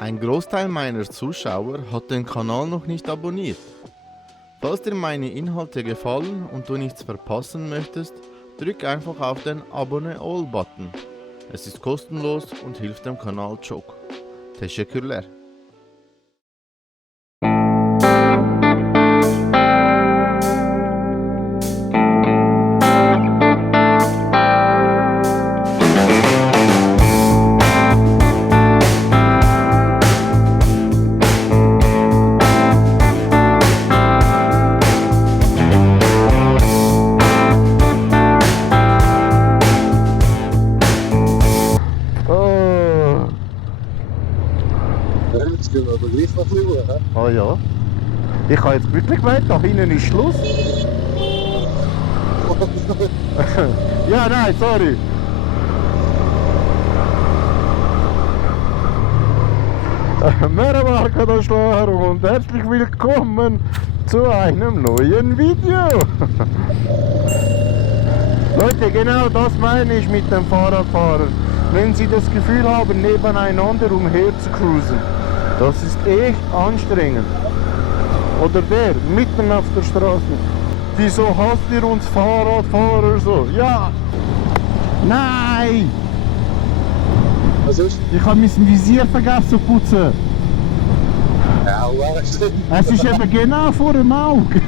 Ein Großteil meiner Zuschauer hat den Kanal noch nicht abonniert. Falls dir meine Inhalte gefallen und du nichts verpassen möchtest, drück einfach auf den Abonne All-Button. Es ist kostenlos und hilft dem Kanal çok. Teşekkürler. Jetzt gehen wir aber gleich noch ein bisschen hoch, hä? Ah ja. Ich habe jetzt wirklich gemeint, da hinten ist Schluss. Ja, nein, sorry. Merhaba arkadaşlar und herzlich willkommen zu einem neuen Video. Leute, genau das meine ich mit dem Fahrradfahrer. Wenn Sie das Gefühl haben, nebeneinander umher zu cruisen, das ist echt anstrengend. Oder der, mitten auf der Straße. Wieso hasst ihr uns Fahrradfahrer so? Ja! Nein! Was ist? Ich habe mein Visier vergessen zu putzen. Ja, stimmt. Es ist eben genau vor dem Auge.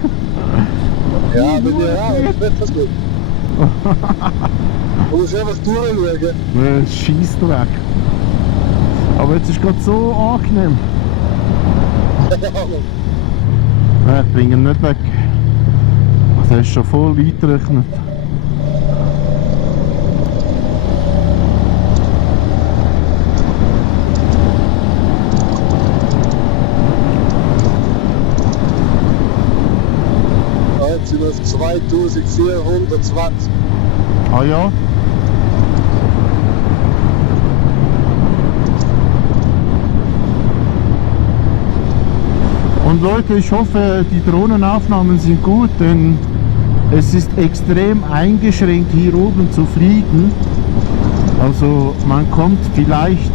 Ja, bei dir auch, das wird das gut. Du musst einfach durchschauen. Scheiß weg. Aber jetzt ist gerade so angenehm. Nein, ich bringe ihn nicht weg. Das ist schon voll eingerechnet. Jetzt sind wir auf 2420. Ah ja? Und Leute, ich hoffe, die Drohnenaufnahmen sind gut, denn es ist extrem eingeschränkt hier oben zu fliegen. Also man kommt vielleicht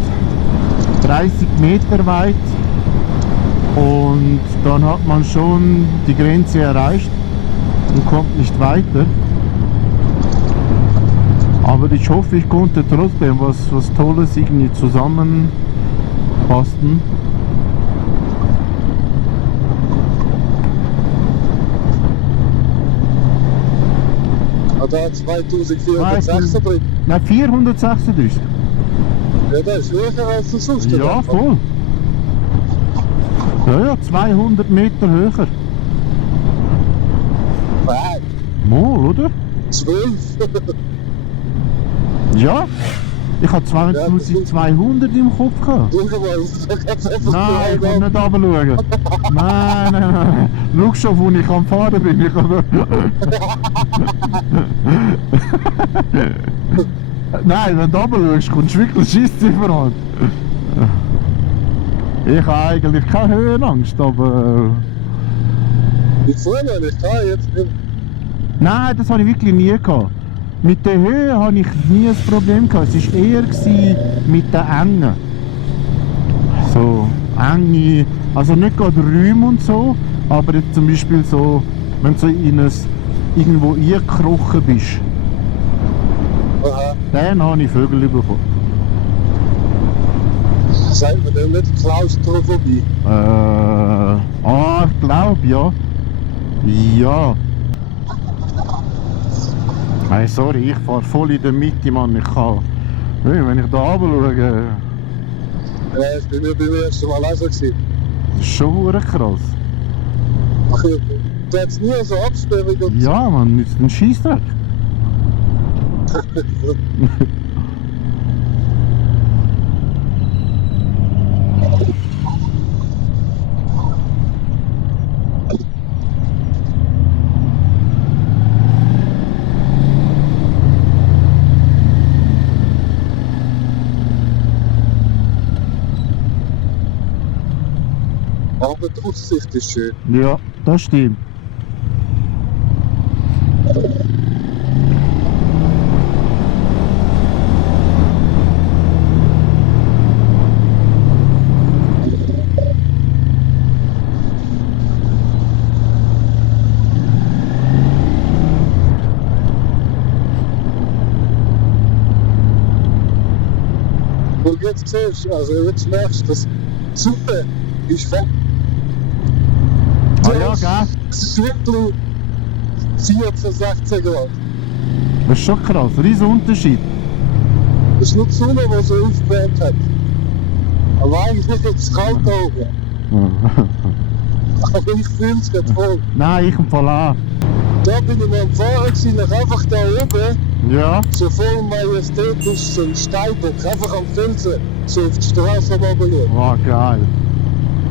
30 Meter weit und dann hat man schon die Grenze erreicht und kommt nicht weiter. Aber ich hoffe, ich konnte trotzdem was Tolles irgendwie zusammenbasteln. Da 2436. Nein, 436. Ja, das ist höher als du suchst. Ja, voll. Ja, 200 Meter höher. Nein, Mal, oder? 12. Ja. Ich hatte 2200 im Kopf gehabt. Schau mal, da kannst du einfach Nein, ich kann nur nicht runterschauen. Nein. Schau schon, wo ich am Fahren bin. Ich kann... Nein, wenn du runterschaust, kommst du wirklich Scheissziffer an. Ich habe eigentlich keine Höhenangst, aber... Ich freue mich, ich kann jetzt nicht. Nein, das habe ich wirklich nie gehabt. Mit der Höhe hatte ich nie ein Problem gehabt. Es war eher mit der Enge. So enge, also nicht gerade Räume und so, aber jetzt zum Beispiel so, wenn du so irgendwo eingekrochen bist. Aha. Dann habe ich Vögel bekommen. Sagt man denn nicht Klaustrophobie? Ich glaube ja. Ja. Hey, sorry, ich fahre voll in der Mitte, Mann. Ich kann. Wenn ich da runter schaue, Ja, das war beim ersten Mal auch so. das ist schon verdammt krass. Ach, du hättest nie so Absperrung und Ja, Mann, das ist ein Scheissdreck. Aber die Aussicht ist schön. Ja, das stimmt. Und jetzt siehst du, also jetzt merkst du, dass die Suppe ist weg. Ah ja, gell? Es ist wirklich 14, 16 Grad. Das ist schon krass, riesen Unterschied. Das ist nur die Sonne, die so aufgewärmt hat. Aber eigentlich ist es kalt da oben. Aber ich fühle es gerade voll. Nein, ich im Fall auch. Da bin ich mal am Fahren gewesen, einfach da oben, Ja, so voll majestätisch, so ein Steinbock, einfach am Felsen, so auf die Straße am Runterschauen. wow, geil.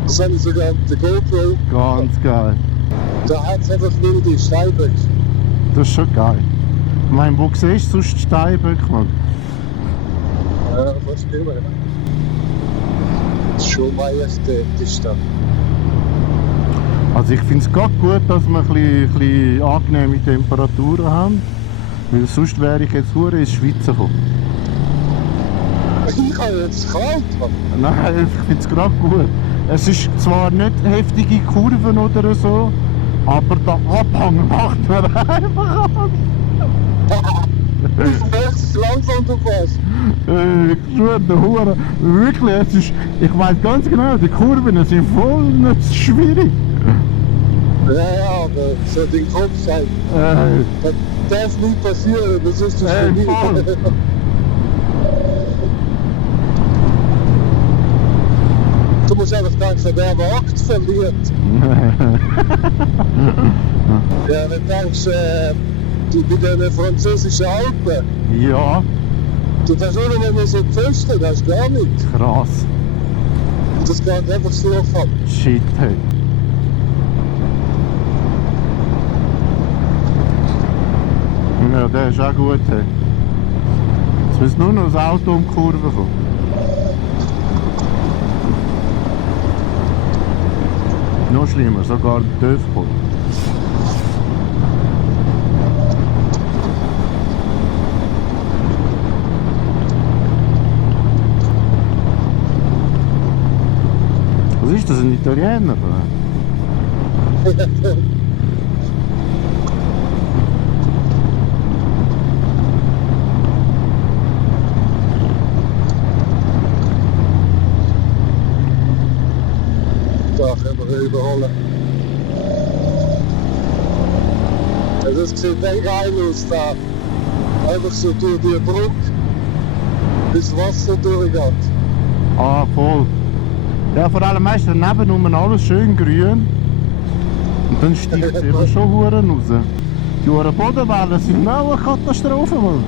Das habe ich sogar auf der GoPro. Ganz geil. Da hat es einfach wilde Steinböcke. Das ist schon geil. Ich meine, wo siehst du sonst Steinböcke, Mann? Ja, was will man? Das ist schon majestätisch da. Also ich finde es gerade gut, dass wir ein bisschen angenehme Temperaturen haben. Weil sonst wäre ich jetzt hure ins Schwitzen gekommen. Ich habe jetzt kalt. Mann. Nein, ich finde es gerade gut. Es ist zwar nicht heftige Kurven oder so, aber der Abhang macht mir einfach an. Du merkst langsam, du fährst. Ich schwöre, der Hure. Wirklich, es ist, ich weiß ganz genau, die Kurven sind voll nicht schwierig. Ja, aber so den Kopf sein. Das darf nicht passieren, das ist das Ey, Spiel. voll. Du musst einfach denken, wer den Akt verliert. Ja, wenn du denkst, bei den französischen Alpen, Ja, du kannst nur noch mal so Pfosten, das ist gar nichts. krass. Und das geht einfach so ab. Shit, hey. Ja, der ist auch gut, hey. Jetzt muss nur noch das Auto um die Kurve kommen. Noch schlimmer, sogar der TÜV kommt. Was ist das, ein Italiener? Da können wir überholen. Ja, das sieht echt geil aus da. Einfach so durch die Brücke, bis das Wasser durchgeht. Ah, voll. Ja, vor allem meist daneben um alles schön grün. Und dann steigt es eben schon Huren raus. Die Huren Bodenwellen sind auch eine Katastrophe, Mann.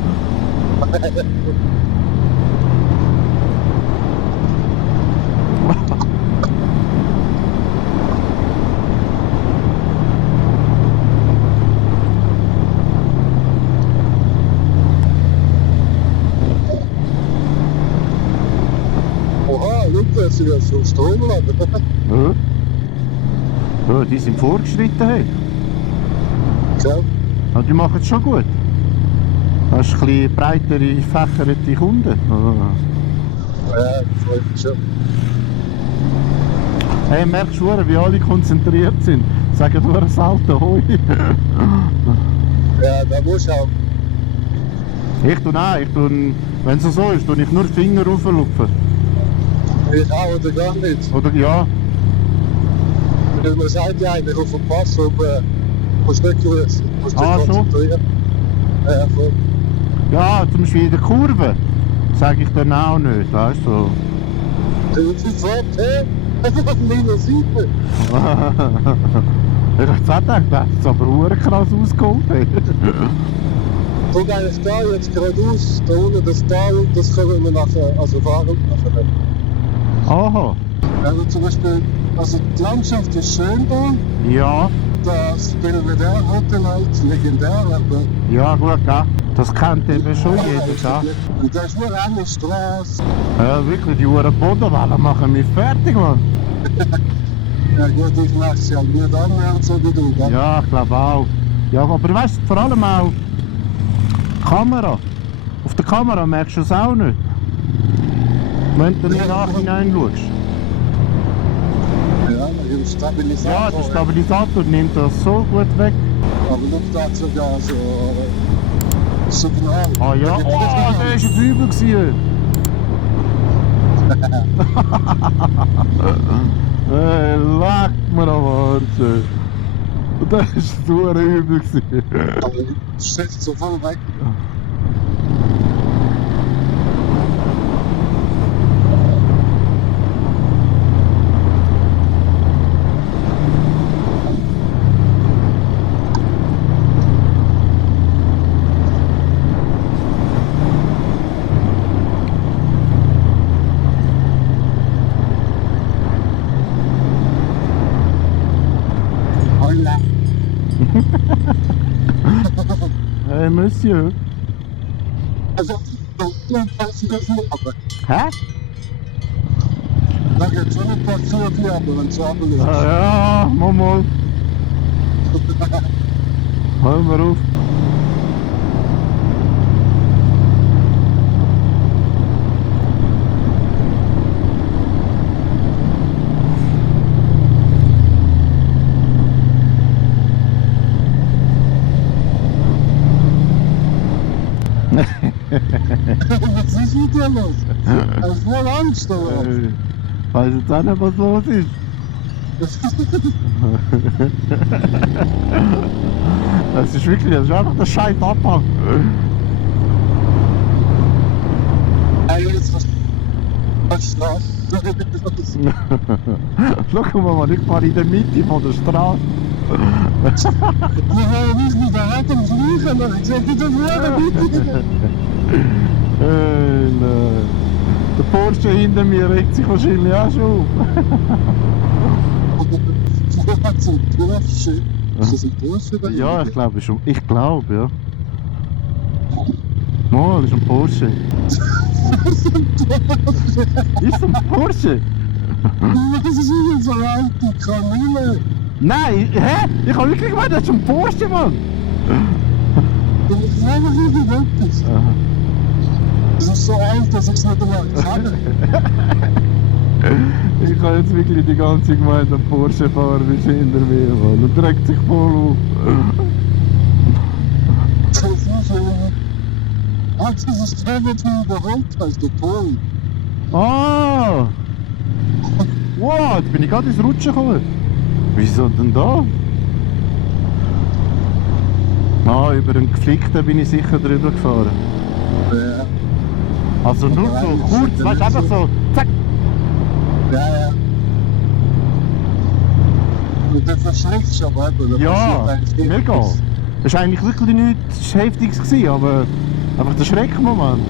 Oha, schau, das sind ja so Stromladen. Ja. Ja, die sind vorgeschritten, hey. Gell? Ja, die machen es schon gut. Du hast ein bisschen breitere, gefächerte Kunden. Ah. Ja, freut mich schon. Hey, merkst du, wie alle konzentriert sind? Sagen nur ein Salto, hoi. Ja, da muss auch. Ich tue nein, wenn es so ist, tue ich nur die Finger rauflupfen. Ich auch oder gar nicht. Oder ja, Weil man sagt ja eigentlich auf dem Pass, musst nicht grüßen, musst dich Ah, schon? konzentrieren. Ja, voll. ja, zum Beispiel in der Kurve sage ich dann auch nicht, weißt du. So. Du sofort, hey, Lina Seite. Ich hab jetzt auch gedacht, das ist aber verdammt krass ausgeholt. Guck eigentlich da jetzt geradeaus, da unten das Tal, das können wir nachher, also fahren nachher. Aha, Also zum Beispiel, also die Landschaft ist schön da, ja, das Belvedere Hotel halt, legendär, aber ja gut, gell? Das kennt eben schon jeder, gell? und da ist nur eine Straße. Ja, wirklich, die Uhren Bodenwellen machen mich fertig, Mann. Ja gut, ich mache es ja nicht annähernd so wie du, gell? Ja, ich glaube auch. Ja, aber weißt du, vor allem auch die Kamera. Auf der Kamera merkst du es auch nicht. Wenn du nicht nachhinein schaust. Ja, mit dem Stabilisator. Ja, der Stabilisator nimmt das so gut weg. Aber noch da sogar so Signal. Ah ja, oh, der war jetzt übel gewesen. Hey, leck mir am Arsch. ey. Das war so übel. gewesen. Aber ich schätze so voll weg. Holla. Hey, Monsieur. Also, dann passen das nicht, aber Hä? da geht schon ein paar Zürcher, aber wenn es abends ist. Ja, mal. Hör mal auf. Was ist mit dir los? Hast du wohl Angst, oder was? Weiß jetzt auch nicht, was los ist. Das ist wirklich, das ist einfach der scheiß Abhang. Ey, jetzt was ist das? Schau mal, ich fahre in der Mitte von der Straße. Wir haben nicht mit der Hand am Fliegen, aber ich sag dir das wieder. Nein. Der Porsche hinter mir regt sich wahrscheinlich auch schon auf. Was ist ein Porsche? Ist das ein Porsche da? Ja, ich glaube schon. Ich glaube, ja. Mal, ist ein Porsche. Ist ein Porsche? Das ist nicht so eine alte Kanone. Nein, hä? Ich habe wirklich gemeint, das ist ein Porsche, Mann. Das ist einfach nicht wirklich. Das ist so alt, dass ich es nicht einmal kann. Ich habe jetzt wirklich die ganze Zeit gemeint, ein Porsche-Fahrer ist hinter mir, Mann. Und trägt sich voll auf. Das ist nicht so. Ah, das ist der, der du überholt hast, der Pol. Ah! Wow, jetzt bin ich gerade ins Rutschen gekommen. Wieso denn da? Ah, über den Geflickten bin ich sicher drüber gefahren. Ja, Also nur so kurz, weißt du, einfach so, zack. ja. Und der verschreckt schon, oder? Ja, mega. Das war eigentlich wirklich nichts Heftiges gewesen, aber einfach der Schreckmoment.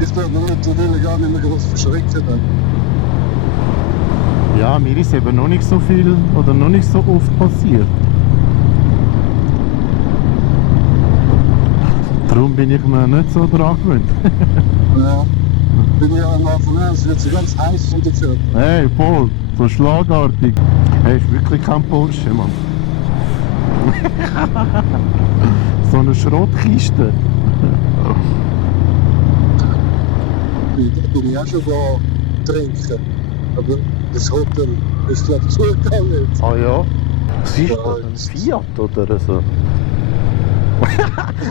Ich glaube, man wird natürlich gar nicht mehr groß verschrecken. Dann. Ja, mir ist eben noch nicht so viel oder noch nicht so oft passiert. Darum bin ich mir nicht so dran gewöhnt. Ja. Bin ja am Anfang an, es wird so ganz heiß unter Körper. Hey, voll, so schlagartig. Hey, ist wirklich kein Porsche, Mann. So eine Schrottkiste. Da bin ich auch schon da trinken. Aber das Hotel ist, glaube ich, zugegangen. Ah ja? Was ist Ja, das? Ein Fiat oder so?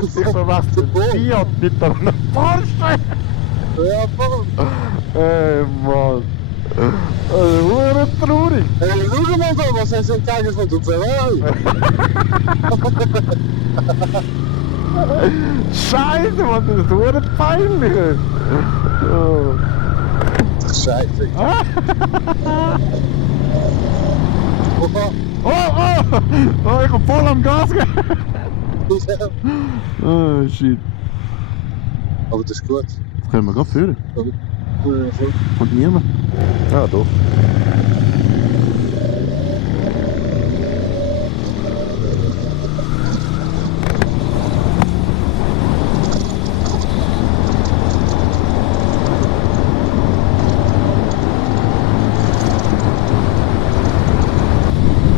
Sicher was ein Fiat mit einem Porsche? Ja, voll. Ey, Mann. Hure traurig. Hey, schau mal da, was hast du entgegen von der Ferrari? Scheiße, Mann, das ist hure peinlich. Oh. Scheiße. Oh, ich hab voll am Gas gegeben. Oh, shit. Aber das ist gut. Das können wir gerade führen. Voll. Kommt niemand? Ja, doch.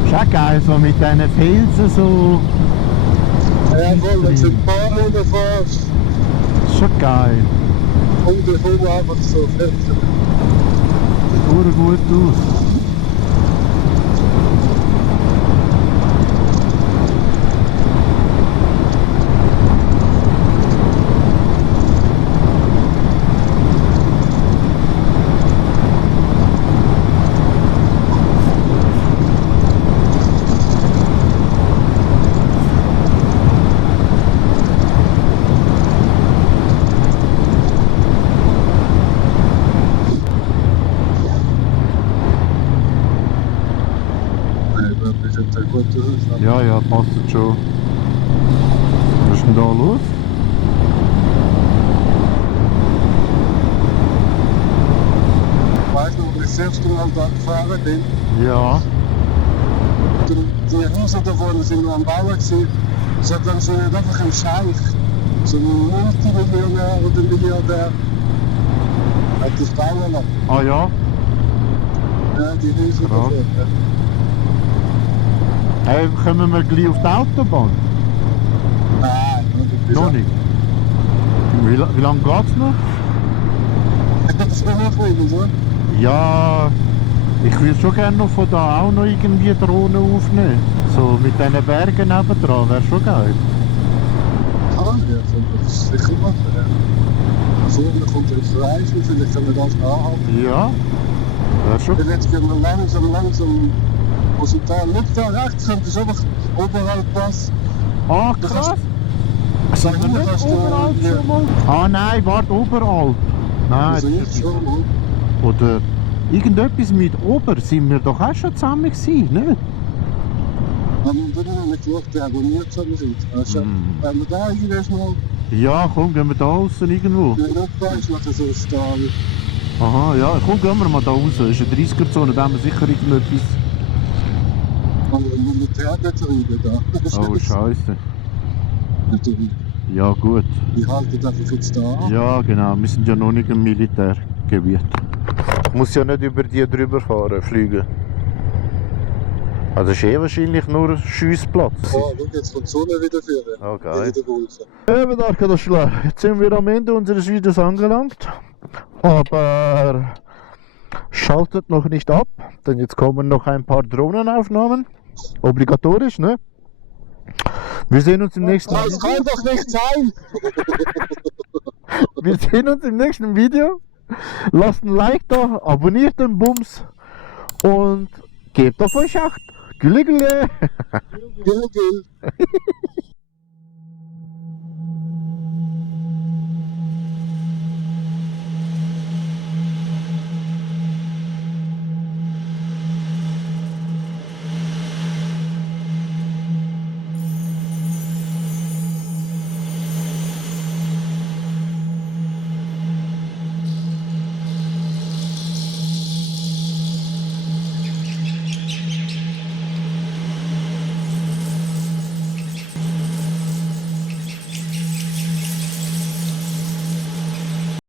Ist auch geil, so mit diesen Felsen so. Ja, voll, wenn du ein paar Runden fährst, Ist schon geil. kommt der Vogel einfach so fest. Sieht hure gut aus. gut durch. Ja, ja, passt schon. Was ist denn da los? Ich weiß noch, als ich das erste Mal da gefahren bin, Ja. die Riesen da vorne sind noch am Bauen gewesen. Es hat dann so nicht einfach ein Scheich, so ein Multimillionär oder Milliardär, hat das bauen lassen. Ah ja? Ja, die Riesen da Krass. vorne. Hey, kommen wir gleich auf die Autobahn? Nein, Noch nicht. Wie lange geht's noch? Das ist noch nicht so. Ja, ich will schon gerne noch von da auch noch irgendwie Drohnen aufnehmen. So mit diesen Bergen nebendran, wäre schon geil. Ah, ja, das ist sicher machen. Ja. Vorne kommt ein Reisen, vielleicht können wir das anhalten. Ja, wäre schon. Und jetzt gehen wir langsam aus dem Tal. Nicht da rechts, kommt es einfach überall Pass. Ah, Das krass. ist- Sind wir du nicht hast, Oberalp ja. schon mal? Ah nein, warte, Oberalp. Nein, Also das jetzt ist schon mal. oder irgendetwas mit Ober sind wir doch auch schon zusammen gewesen, nicht? Aber wir haben noch nicht geschaut, wer abonniert zusammen sind. Also, wenn wir da irgendwas mal Ja, komm, gehen wir da außen irgendwo. nicht weiss, nachher so ein Stadion. Aha, ja, komm, gehen wir mal da raus. Das ist eine 30er-Zone, da haben wir sicher irgendetwas. Aber ein Militärbetriebe da. Das Oh, ist Scheiße. natürlich. Ja, gut. Die halten einfach jetzt da an. Ja, genau, wir sind ja noch nicht im Militärgebiet. Ich muss ja nicht über die drüber fahren, fliegen. Also das ist eh wahrscheinlich nur ein Schiessplatz. Oh, schau, jetzt kommt die Sonne wieder führen. Oh, geil. Wieder raus. Eben, Arkadaşlar, jetzt sind wir am Ende unseres Videos angelangt. Aber schaltet noch nicht ab, denn jetzt kommen noch ein paar Drohnenaufnahmen. Obligatorisch, ne? Wir sehen uns im nächsten Das kann doch nicht sein! Wir sehen uns im nächsten Video. Lasst ein Like da, abonniert den Bums und gebt auf euch Acht. Gülle, gülle. Gil, gil.